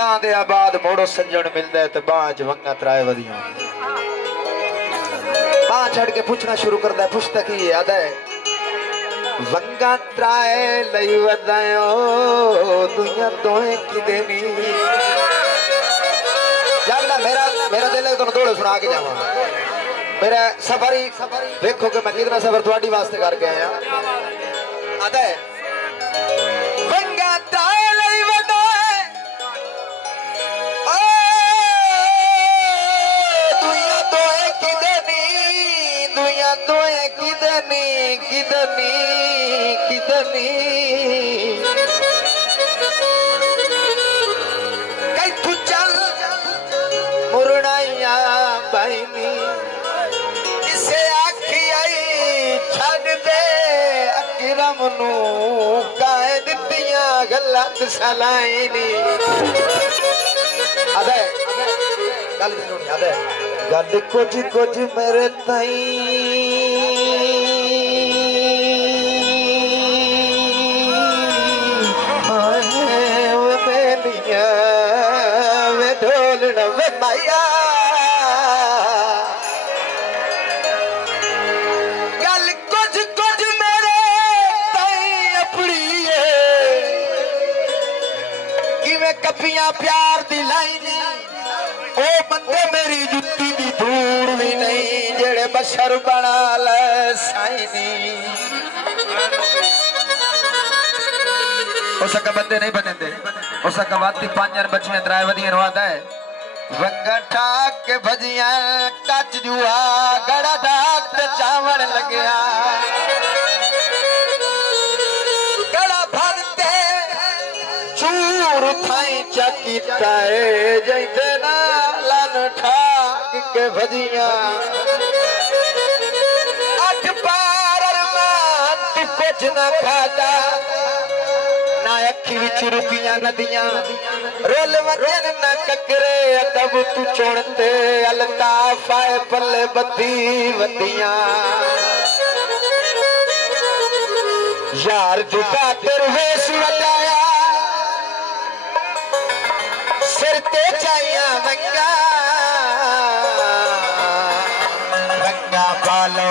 यादां दे आबाद मोड़ो सज्जन मिलदा ते बांह च वंगा त्राए वदियां बांह छड़ के पूछना शुरू करदा पुछता की याद है वंगा त्राए लई वदायो दुनिया दोए किदे नी जागदा मेरा मेरा दिल है तो दौड़े सुना के जावा मेरा सफर ही देखो कि मैं कितना सफर थोड़ी वास्ते करके आया आदा है वंगा त्राए लई वदाए ओ दुनिया दोए किदे नी दुनिया दोए किदे नी किदनी किदनी कई तू चल मुरनाइया बाईनी इसे आखी आई छड़ दे अकरम नू काए दित्तियां गल्लां सलाईनी अबे गल सुनी अबे गल कुछ कुछ मेरे ताई गल कुछ कुछ मेरे ताई अपनी किवें कपियां प्यार दी लाईनी ओ बंदे मेरी जुत्ती दी धूड़ भी नहीं जेड़े बशर बना ले साईनी उसका बंदे नहीं बनेंदे उसका वाती पांचर बच्चियां त्राए वदियां रोदा है वंगा ठाक के भजियां कच जुआ गड़ा ढाक ते चावल लगया गड़ा भरते चूर थाई चकीताए जैते ना लन ठाक के भजियां अठ पार अरमान तू कुछ न खाता ना अखी विच रुपियां नदियां रोल वजन न ककरे अदब तू चुनते अल्ताफ आए पल्ले बदी वदियां यार दी खातिर वेश वटाया सिर ते चाहिया वंगा वंगा पालो